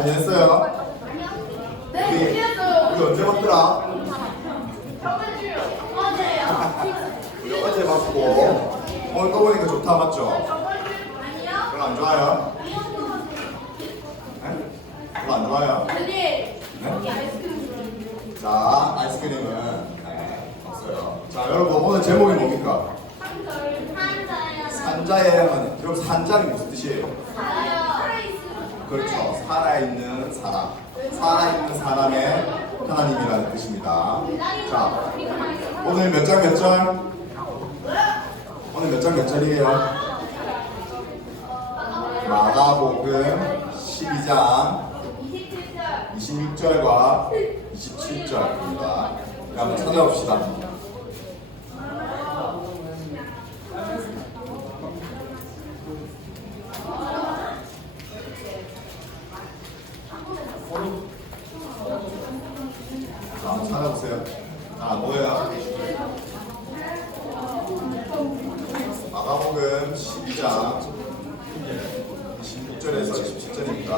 잘 지냈어요? 우리 언제 봤더라? 우리 어제 봤고 오늘 또 보니까 좋다 맞죠? 별로 안 좋아요? 네? 별로 안 좋아요? 네? 자, 아이스크림은 없어요. 자, 여러분 오늘 제목이 뭡니까? 산자의 하나님. 여러분 산자는 무슨 뜻이에요? 그렇죠. 살아있는 사람. 살아있는 사람의 하나님이라는 뜻입니다. 자, 오늘 몇 장 몇 절? 오늘 몇 장 몇 절이에요? 마가복음 12장 26절과 27절입니다. 한번 찾아봅시다. 자, 한번 찾아보세요. 아, 뭐예요? 마가복음 12장 26절에서 27절입니다.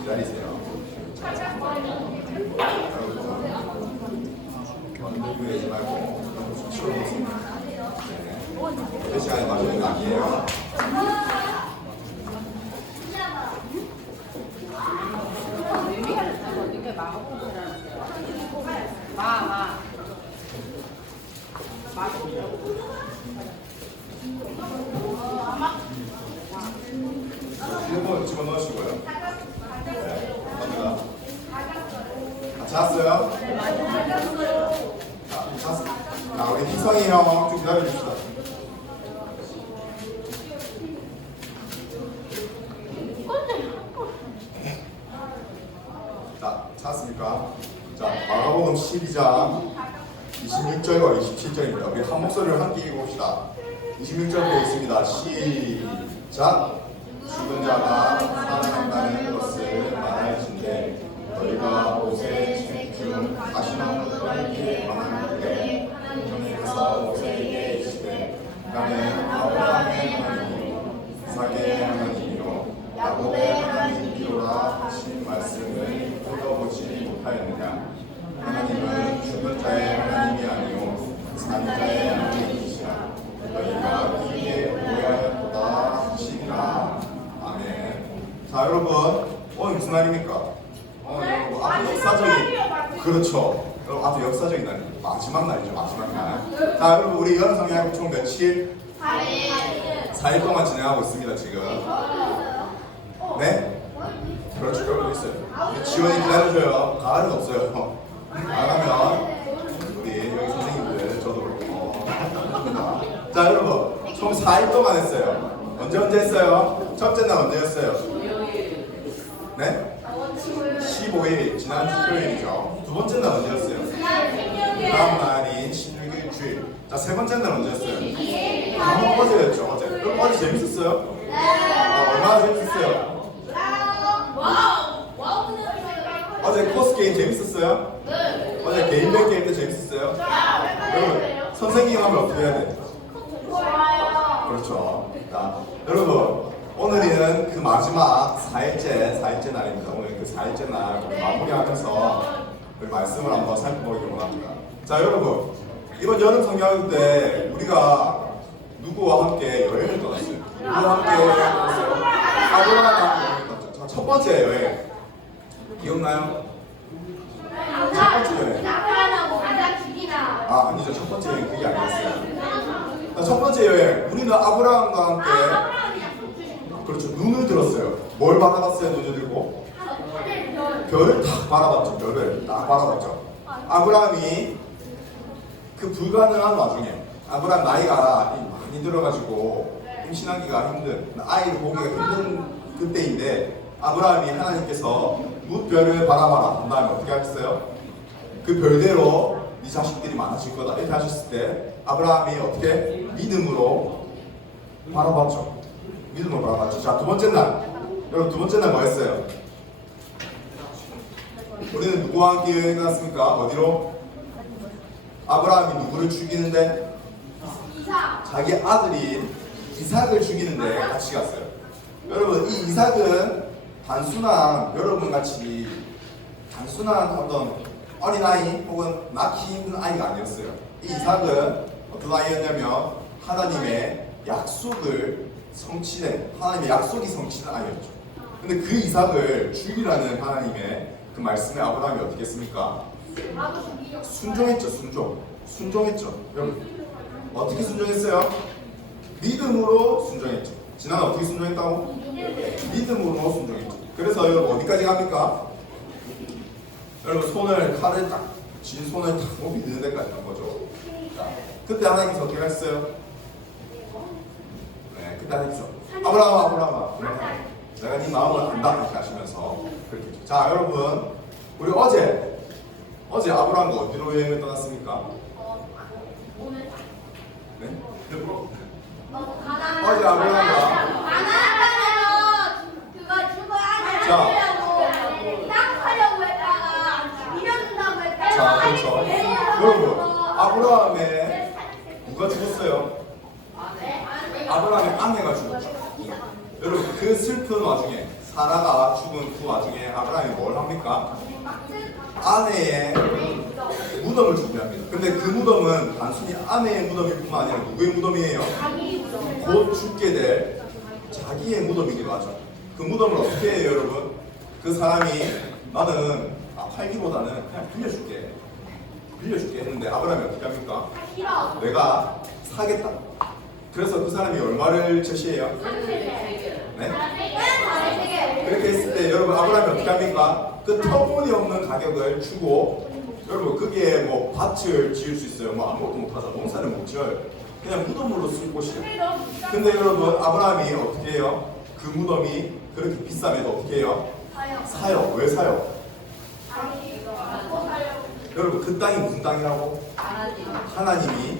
기다리세요. 여러분, 내지 말고 치워보세요. 이 시간에 마주는 아니에요. 이거 집어넣으시고요. 네, 감사합니다. 찾았어요? 자, 우리 희성이 형 좀 기다려줍시다. 자, 찾았습니까? 자, 마가복음 12장 26절과 27절입니다. 우리 한 목소리를 함께 읽어봅시다. 26절부터 있습니다. 시작! 죽은 자가 살아난다는 것을 말하시는데 너희가 옷에 중 가시나무 털기에 관한 때 하나님께서 모세에게 이르시되 나는 아브라함의 하나님이요 이삭의 하나님이요 야곱의 하나님이로라 하신 말씀을 들어보지 못하였느냐. 하나님은 죽은 자의 하나님이 아니요 산 자의 하나님이시라. 너희가 이에 오해하였도다 하시니라. 아멘. 자, 여러분 오늘 무슨 날입니까? 여러분 아주 역사적인, 그렇죠, 여러분 아주 역사적인 날, 마지막 날이죠. 마지막 날. 자, 여러분 우리 연성야구 총 며칠? 4일 동안 진행하고 있습니다 지금. 네? 그렇죠. 그러고 있어요. 지원이 기다려줘요. 가을은 없어요. 나가면 우리 여기 선생님들 저도 그렇고 합니다. 자, 여러분 총 4일 동안 했어요. 언제 했어요? 첫째 날 언제였어요? 네? 15일 지난 토요일이죠. 두 번째 날 언제였어요? 다음 날인 16일 주일. 자, 세 번째 날 언제였어요? 어제였죠. 어제. 그럼 어제 재밌었어요? 얼마나 재밌었어요? 어제 코스 게임 재밌었어요? 어제 개인별 게임 때 재밌었어요? 여러분 선생님 하면 어떻게 해야 돼? 그렇죠. 자, 여러분 오늘은 그 마지막 4일째 날입니다. 오늘 그 4일째 날 마무리하면서 그 말씀을 한번 살펴보기로 합니다. 자, 여러분 이번 여름 성경학교 때 우리가 누구와 함께 여행을 떠났어요? 누구와 함께 여행을 떠났어요? 아브라함과 함께 떠났죠. 자, 첫 번째 여행 기억나요? 첫 번째 여행. 아니죠. 첫 번째 여행 그게 아니었어요. 자, 첫 번째 여행 우리는 아브라함과 함께, 그렇죠, 눈을 들었어요. 뭘 바라봤어요? 눈을 들고 별을 딱 바라봤죠. 별을 딱 바라봤죠. 아브라함이 그 불가능한 와중에, 아브라함 나이가 많이 들어가지고 임신하기가 힘든, 아이를 보기가 힘든 그때인데 아브라함이 하나님께서 무별을 바라봐라 한 다음에 어떻게 하셨어요? 그 별대로 네 자식들이 많아질 거다 이렇게 하셨을 때 아브라함이 어떻게? 믿음으로 바라봤죠. 믿음으로 바라봤죠. 자, 두 번째 날, 여러분 두 번째 날 뭐 했어요? 우리는 누구와 함께 여행 갔습니까? 어디로? 아브라함이 누구를 죽이는데? 자기 아들인 이삭을 죽이는데 같이 갔어요. 여러분 이 이삭은 단순한 여러분 같이 단순한 어떤 어린아이 혹은 낳기 힘든 아이가 아니었어요. 이 이삭은 어떤 아이였냐면 하나님의 약속을 성취된, 하나님의 약속이 성취된 아이였죠. 근데 그 이삭을 죽이라는 하나님의 그 말씀에 아브라함이 어떻게 했습니까? 순종했죠. 순종했죠. 여러분 어떻게 순종했어요? 믿음으로 순종했죠. 지난해 어떻게 순종했다고? 믿음으로 순종했죠. 그래서 여러분 어디까지 갑니까? 여러분 손을 칼을 딱 쥔 손을 딱 목이 드는 데까지 간 거죠. 그때 하나님께서 어떻게 했어요? 네, 그때 하나님께서 아브라함아 내가 네 마음을 안다 이렇게 하시면서 그렇게 했죠. 자 여러분 우리 어제 아브라함과 어디로 여행을 떠났습니까? 네? 어제 아브라함과 자 그렇죠. 여러분 아브라함의 누가 죽었어요? 아브라함의 아내가 죽었죠. 여러분 그 슬픈 와중에 사라가 죽은 그 와중에 아브라함이 뭘 합니까? 아내의 무덤을 준비합니다. 근데 그 무덤은 단순히 아내의 무덤일 뿐만 아니라 누구의 무덤이에요? 곧 죽게 될 자기의 무덤이기도 하죠. 그 무덤을 어떻게 해요 여러분? 그 사람이 나는 팔기보다는 그냥 빌려줄게 했는데 아브라함이 어떻게 합니까? 내가 사겠다. 그래서 그 사람이 얼마를 제시해요? 네? 그렇게 했을 때 여러분 아브라함이 어떻게 합니까? 그 터무니없는 가격을 주고 여러분 그게 뭐 밭을 지을 수 있어요. 뭐 아무것도 못하죠. 농사를 못 지어요. 그냥 무덤으로 쓸 곳이에요. 근데 여러분 아브라함이 어떻게 해요? 그 무덤이 그렇게 비싸면 어떻게 해요? 사요. 왜 사요? 여러분 그 땅이 무슨 땅이라고? 하나님이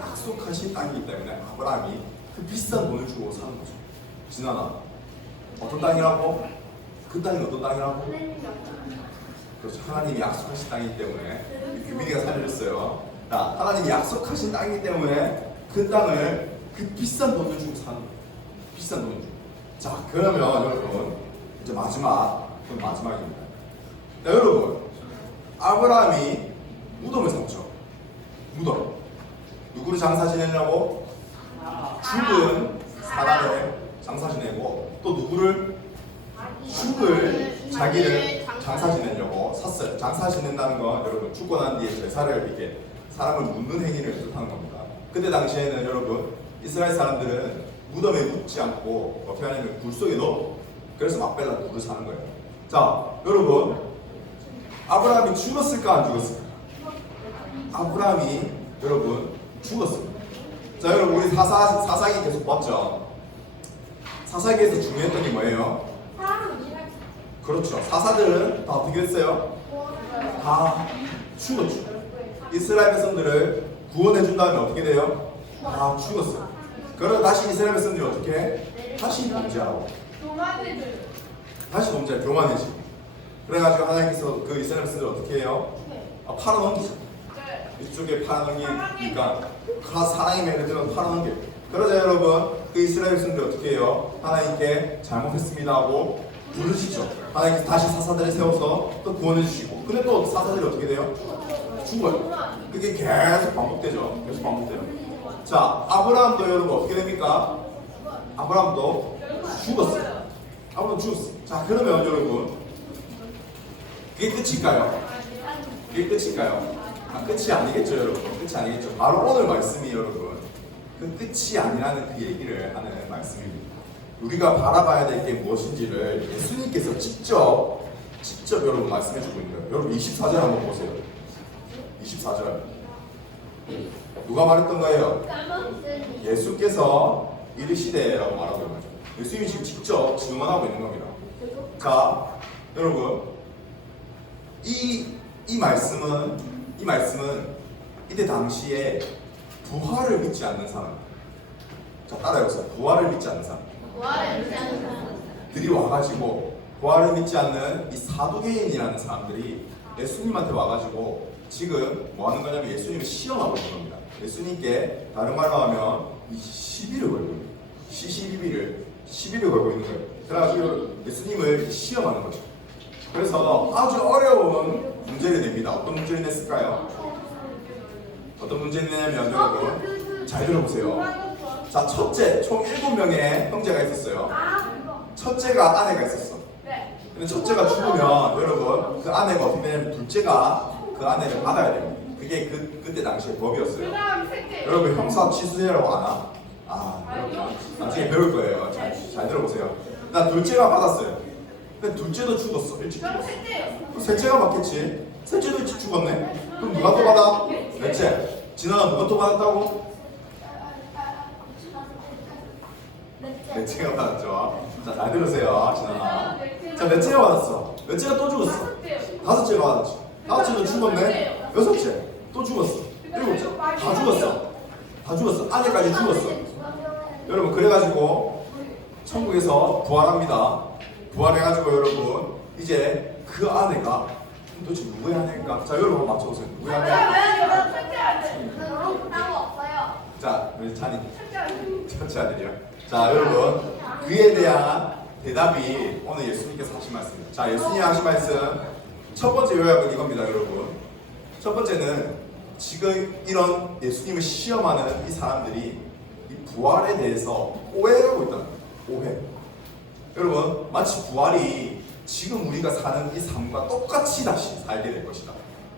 약속하신 땅이기 때문에 아브라함이 그 비싼 돈을 주고 사는 거죠. 진아나 어떤 땅이라고? 그 땅이 어떤 땅이라고? 그렇죠. 하나님이 약속하신 땅이기 때문에 규민이가 살려줬어요. 자, 하나님이 약속하신 땅이기 때문에 그 땅을 그 비싼 돈을 주고 사는 거예요. 비싼 돈을 주고. 자 그러면 여러분 이제 마지막입니다. 자, 여러분 아브라함이 무덤을 샀죠. 무덤. 누구를 장사 지내려고? 죽은 사람을 장사 지내고 또 누구를? 죽을 자기를 장사 지내려고 샀어요. 장사 지낸다는 건 여러분 죽고 난 뒤에 제사를 이렇게 사람을 묻는 행위를 뜻하는 겁니다. 그때 당시에는 여러분 이스라엘 사람들은 무덤에 묻지 않고 어떻게 하냐면 굴 속에 넣어. 그래서 막벨라 굴을 사는 거예요. 자 여러분 아브라함이 죽었을까 안 죽었을까? 아브라함이 여러분 죽었습니다. 자 여러분 우리 사사기 계속 봤죠? 사사기에서 중요했던 게 뭐예요? 그렇죠. 사사들은 다 어떻게 했어요? 다 죽었죠. 이스라엘 백성들을 구원해 준 다음에 어떻게 돼요? 다 죽었어요. 그러다 다시 이스라엘 백성들이 어떻게 해? 다시 범죄하고 다시 범죄하고 교만해지고 그래가지고 하나님께서 그 이스라엘 백성들을 어떻게 해요? 팔아넘기죠. 이쪽에 팔아넘기니까 사랑의 매를 들어 팔아넘겨요. 그러자 여러분 그 이스라엘 백성들이 어떻게 해요? 하나님께 잘못했습니다 하고 부르시죠. 하나님께서 다시 사사들을 세워서 또 구원해 주시고 근데 또 사사들이 어떻게 돼요? 죽어요. 그게 계속 반복되죠. 계속 반복돼요. 자 아브라함도 여러분 어떻게 됩니까? 아브라함도 죽었어요. 아브라함 죽었어요. 자 그러면 여러분 그게 끝일까요? 그게 끝일까요? 끝이 아니겠죠 여러분. 끝이 아니겠죠. 바로 오늘 말씀이 여러분 그 끝이 아니라는 그 얘기를 하는 말씀입니다. 우리가 바라봐야 될 게 무엇인지를 예수님께서 직접 여러분 말씀해 주고 있는 거예요. 여러분 24절 한번 보세요. 24절 누가 말했던가요? 예수께서 이르시되라고 말하고 있는 거죠. 예수님이 지금 직접 증언하고 있는 겁니다. 자 여러분 이 말씀은 이때 당시에 부활을 믿지 않는 사람, 자 따라해보세요. 부활을 믿지 않는 사람 들이 와가지고 부활을 믿지 않는 이 사두개인이라는 사람들이 예수님한테 와가지고 지금 뭐 하는 거냐면 예수님을 시험하고 있는 겁니다. 예수님께 다른 말로 하면 이 시비를 걸고 있는 거예요. 시시비비를 시비를 걸고 있는 거예요. 그래가지고 예수님을 시험하는 거죠. 그래서 아주 어려운 문제를 냅니다. 어떤 문제를 냈을까요? 어떤 문제를 내냐면 여러분 잘 들어보세요. 자, 첫째, 총 7명의 형제가 있었어요. 첫째가 아내가 있었어. 근데 첫째가 죽으면 여러분 그 아내가 어떻게 되냐면 둘째가 그 아내를 받아야 돼요. 그게 그때 당시의 법이었어요. 여러분 형사 취소해라고 아나? 여러분 나중에 배울 거예요. 잘 들어보세요. 나 둘째가 받았어요. 근데 둘째도 죽었어. 일찍 죽었어. 셋째가 받겠지. 셋째도 일찍 죽었네. 그럼 누가 또 받아? 넷째. 진아는 누가 또 받았다고? 넷째가 받았죠. 자, 잘 들으세요, 진아. 자, 넷째가 받았어. 넷째가 또 죽었어. 다섯째가 받았지. 다섯째도 죽었네. 여섯째 또 죽었어. 일곱째 다 죽었어. 다 죽었어. 아내까지 죽었어. 여러분 그래가지고 천국에서 부활합니다. 부활해가지고 여러분 이제 그 아내가 도대체 누구의 아내일까? 자, 여러분 맞춰보세요. 누구의 아내일까? 자, 우리 찬이 첫째 아들이요. 자, 여러분 그에 대한 대답이 오늘 예수님께서 하신 말씀입니다. 자, 예수님이 하신 말씀 첫 번째 요약은 이겁니다, 여러분. 첫 번째는 지금 이런 예수님을 시험하는 이 사람들이 이 부활에 대해서 오해하고 있다는 거예요. 오해. 여러분 마치 부활이 지금 우리가 사는 이 삶과 똑같이 다시 살게 될 것이다.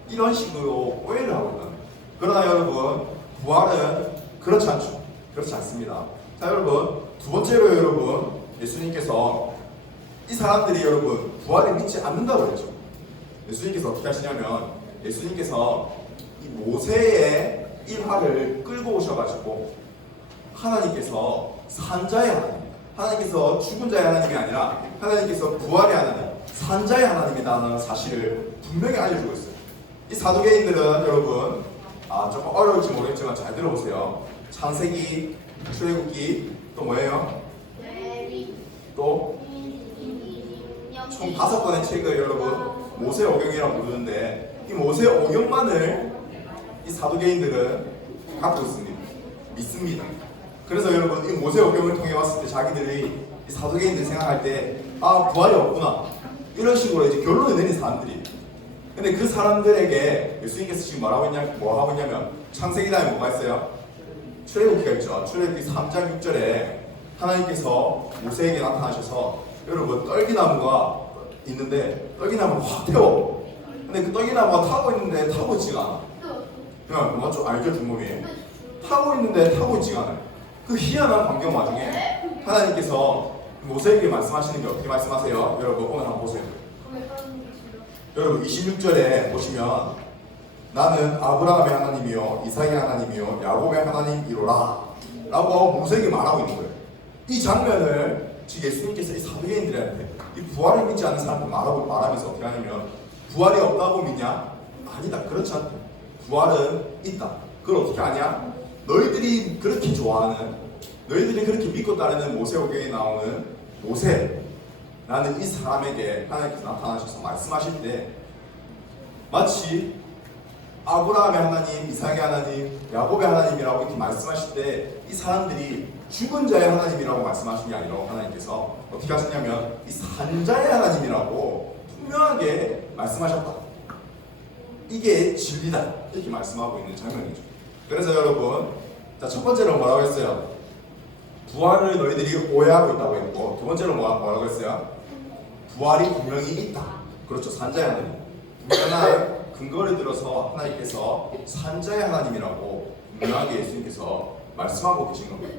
이런 식으로 오해를 하고 있다는 거예요. 그러나 여러분 부활은 그렇지 않죠. 그렇지 않습니다. 자, 여러분 두 번째로 여러분 예수님께서 이 사람들이 여러분 부활을 믿지 않는다고 했죠. 예수님께서 어떻게 하시냐면 예수님께서 이 모세의 일화를 끌고 오셔가지고 하나님께서 산자의 하나님, 하나님께서 죽은 자의 하나님이 아니라 하나님께서 부활의 하나님, 산자의 하나님이라는 사실을 분명히 알려주고 있어요. 이 사두개인들은 여러분 조금 어려울지 모르겠지만 잘 들어보세요. 창세기, 출애굽기, 또 뭐예요? 또 총 5권의 책을 여러분 모세오경이라고 부르는데 이 모세오경만을 이 사두개인들은 갖고 있습니다. 믿습니다. 그래서 여러분 이 모세오경을 통해 봤을 때 자기들이 이 사두개인들 생각할 때 부활이 없구나 이런 식으로 이제 결론을 내린 사람들이. 근데 그 사람들에게 예수님께서 지금 뭐 하고 있냐면 창세기 다음에 뭐가 있어요? 출애굽기가 있죠. 출애굽기 3장 6절에 하나님께서 모세에게 나타나셔서 여러분 떨기나무가 있는데 떨기나무를 확 태워. 근데 그 떨기나무가 타고 있는데 타고 있지가 않아. 그냥 뭔가 좀 알죠, 주목이. 타고 있는데 타고 있지가 않아요. 그 희한한 광경 와중에 하나님께서 모세에게 말씀하시는 게 어떻게 말씀하세요? 여러분 오늘 한번 보세요. 여러분 26절에 보시면 나는 아브라함의 하나님이요 이삭의 하나님이요 야곱의 하나님이로라 라고 모세에게 말하고 있는 거예요. 이 장면을 지금 예수님께서 이 사두개인들한테 이 부활을 믿지 않는 사람들 말하면서 어떻게 하냐면 부활이 없다고 믿냐? 아니다. 그렇지 않다. 부활은 있다. 그걸 어떻게 아냐? 너희들이 그렇게 좋아하는, 너희들이 그렇게 믿고 따르는 모세오경에 나오는 모세라는 이 사람에게 하나님께서 나타나셔서 말씀하실 때 마치 아브라함의 하나님, 이삭의 하나님, 야곱의 하나님이라고 이렇게 말씀하실 때 이 사람들이 죽은 자의 하나님이라고 말씀하신 게 아니라 하나님께서 어떻게 하셨냐면 이 산자의 하나님이라고 분명하게 말씀하셨다. 이게 진리다. 이렇게 말씀하고 있는 장면이죠. 그래서 여러분 첫 번째로 뭐라고 했어요? 부활을 너희들이 오해하고 있다고 했고 두 번째로 뭐라고 했어요? 부활이 분명히 있다. 그렇죠. 산자의 하나님. 분명한 근거를 들어서 하나님께서 산자의 하나님이라고 분명하게 예수님께서 말씀하고 계신 겁니다.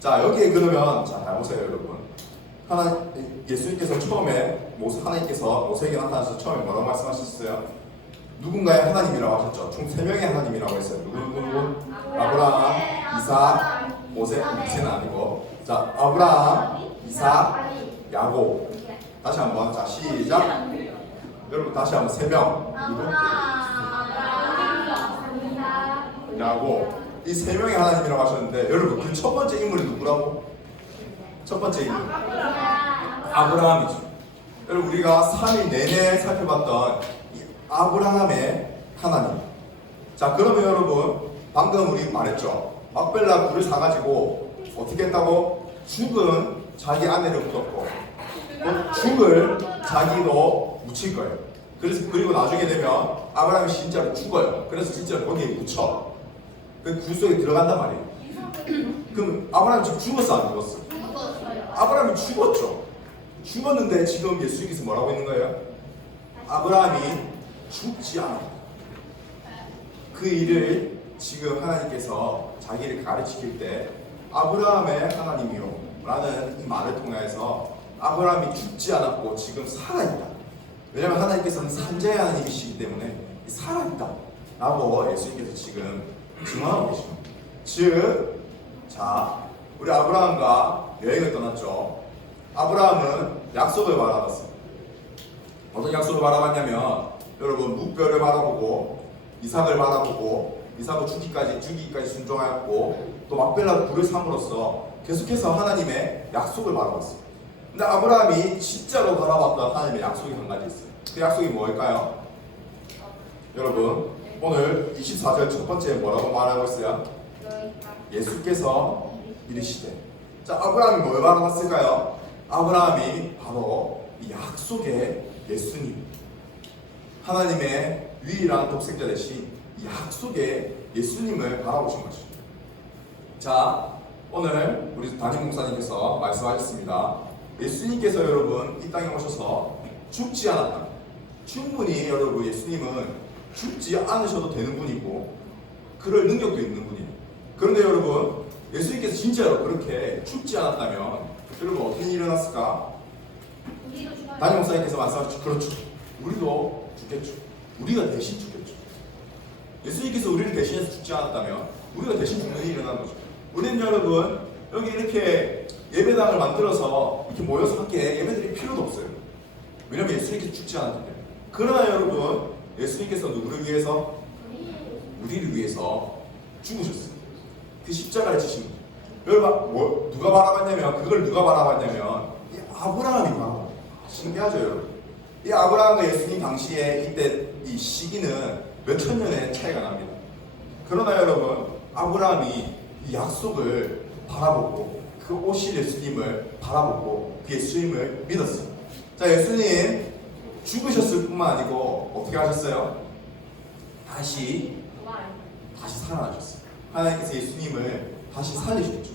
자, 여기에 그러면 잘 보세요, 여러분. 예수님께서 처음에 하나님께서 모세에게 나타나서 처음에 뭐라고 말씀하셨어요? 누군가의 하나님이라고 하셨죠. 총 3명의 하나님이라고 했어요. 누구? 아브라함, 이삭, 모세는 아니고. 자, 아브라함, 이삭, 야곱. 다시 한번. 자, 시작. 여러분 다시 한번 3명. 야곱. 이 3명의 하나님이라고 하셨는데 여러분 그 첫 번째 인물이 누구라고? 첫 번째 인물 아브라함이죠. 여러분 우리가 3일 내내 살펴봤던 이 아브라함의 하나님. 자, 그러면 여러분 방금 우리 말했죠. 막벨라 굴을 사가지고 어떻게 했다고? 죽은 자기 아내를 묻었고 또 죽을 자기도 묻힐 거예요. 그래서 그리고 나중에 되면 아브라함이 진짜로 죽어요. 그래서 진짜로 거기에 묻혀. 그 굴 속에 들어간단 말이에요. 그럼 아브라함이 지금 죽었어 안 죽었어? 아브라함이 죽었죠. 죽었는데 지금 예수님께서 뭐라고 있는 거예요? 아브라함이 죽지 않아. 그 일을 지금 하나님께서 자기를 가르치실 때 아브라함의 하나님이요 라는 이 말을 통해서 아브라함이 죽지 않았고 지금 살아있다. 왜냐하면 하나님께서는 산자의 하나님이시기 때문에 살아있다 라고 예수님께서 지금 증언하고 계십니다. 즉, 자, 우리 아브라함과 여행을 떠났죠. 아브라함은 약속을 바라봤어요. 어떤 약속을 바라봤냐면 여러분 묵별을 바라보고 이삭을 바라보고 이삭을 주기까지 순종하였고 또 막벨라 불을 삼으로써 계속해서 하나님의 약속을 바라봤어요. 근데 아브라함이 진짜로 바라봤던 하나님의 약속이 한 가지 있어요. 그 약속이 뭘까요? 여러분 오늘 24절 첫 번째 뭐라고 말하고 있어요? 예수께서 이르시되. 자, 아브라함이 뭘 바라봤을까요? 아브라함이 바로 이 약속의 예수님, 하나님의 유일한 독생자 되신 이 약속의 예수님을 바라보신 것이죠. 자, 오늘 우리 담임 목사님께서 말씀하셨습니다. 예수님께서 여러분 이 땅에 오셔서 죽지 않았다. 충분히 여러분 예수님은 죽지 않으셔도 되는 분이고 그럴 능력도 있는 분이에요. 그런데 여러분 예수님께서 진짜로 그렇게 죽지 않았다면 여러분 어떤 일이 일어났을까? 담임 목사님께서 말씀하셨죠. 그렇죠. 우리도 죽겠죠. 우리가 대신 죽겠죠. 예수님께서 우리를 대신해서 죽지 않았다면 우리가 대신 죽는 일이 일어나는 거죠. 우리는 여러분 여기 이렇게 예배당을 만들어서 이렇게 모여서 함께 예배드릴 필요도 없어요. 왜냐하면 예수님께서 죽지 않았기 때문에. 그러나 여러분 예수님께서 누구를 위해서? 우리를 위해서 죽으셨어요. 그 십자가를 지신 거예요. 여러분 누가 바라봤냐면 그걸 누가 바라봤냐면 이 아브라함이 바라봤어요. 신기하죠 여러분. 이 아브라함과 예수님 당시에 이때 이 시기는 몇천 년의 차이가 납니다. 그러나 여러분 아브라함이 이 약속을 바라보고 그 오실 예수님을 바라보고 그 예수님을 믿었어요. 자, 예수님 죽으셨을 뿐만 아니고 어떻게 하셨어요? 다시 살아나셨어요. 하나님께서 예수님을 다시 살리셨죠.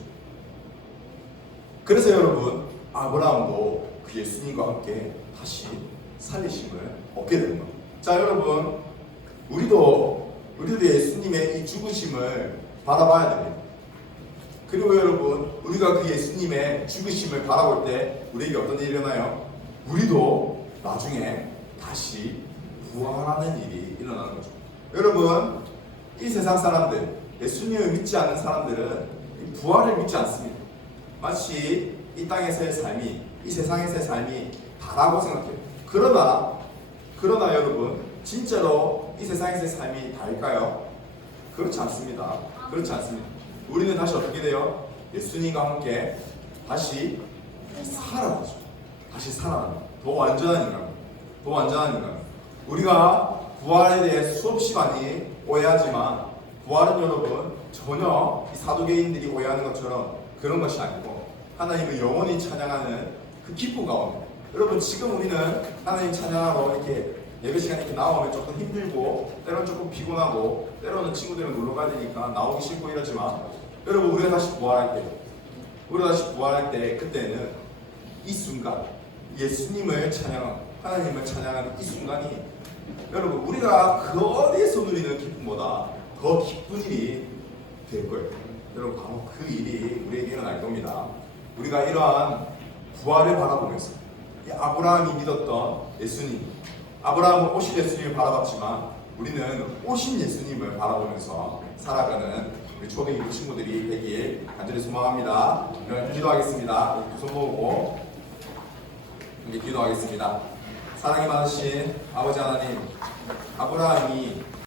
그래서 여러분 아브라함도 그 예수님과 함께 다시 살리심을 얻게 되는 겁니다. 자, 여러분 우리도 예수님의 이 죽으심을 바라봐야 됩니다. 그리고 여러분 우리가 그 예수님의 죽으심을 바라볼 때 우리에게 어떤 일이 일어나요? 우리도 나중에 다시 부활하는 일이 일어나는 거죠. 여러분 이 세상 사람들, 예수님을 믿지 않는 사람들은 부활을 믿지 않습니다. 마치 이 땅에서의 삶이, 이 세상에서의 삶이 다라고 생각해요. 그러나 여러분 진짜로 이 세상에서의 삶이 다일까요? 그렇지 않습니다. 그렇지 않습니다. 우리는 다시 어떻게 돼요? 예수님과 함께 다시 살아나죠. 다시 살아납니다. 더 완전한 인간. 더 완전한 인간. 우리가 부활에 대해 수없이 많이 오해하지만 부활은 여러분 전혀 이 사도계인들이 오해하는 것처럼 그런 것이 아니고 하나님을 영원히 찬양하는 그 기쁨 가운데 여러분 지금 우리는 하나님 찬양하러 이렇게 예배 시간에 이렇게 나오면 조금 힘들고 때로는 조금 피곤하고 때로는 친구들이랑 놀러 가야 되니까 나오기 싫고 이러지만 여러분 우리가 다시 부활할 때 그때는 이 순간 예수님을 찬양하고 하나님을 찬양하는 이 순간이 여러분 우리가 그 어디에서 누리는 기쁨보다 더 기쁜 일이 될 거예요. 여러분 바로 그 일이 우리에게 일어날 겁니다. 우리가 이러한 부활을 바라보면서 이 아브라함이 믿었던 예수님, 아브라함은 오신 예수님을 바라봤지만 우리는 오신 예수님을 바라보면서 살아가는 우리 초등학교 친구들이 되길 간절히 소망합니다. 그럼 기도하겠습니다. 두 손 모으고 기도하겠습니다. 사랑이 많으신 아버지 하나님, 아브라함이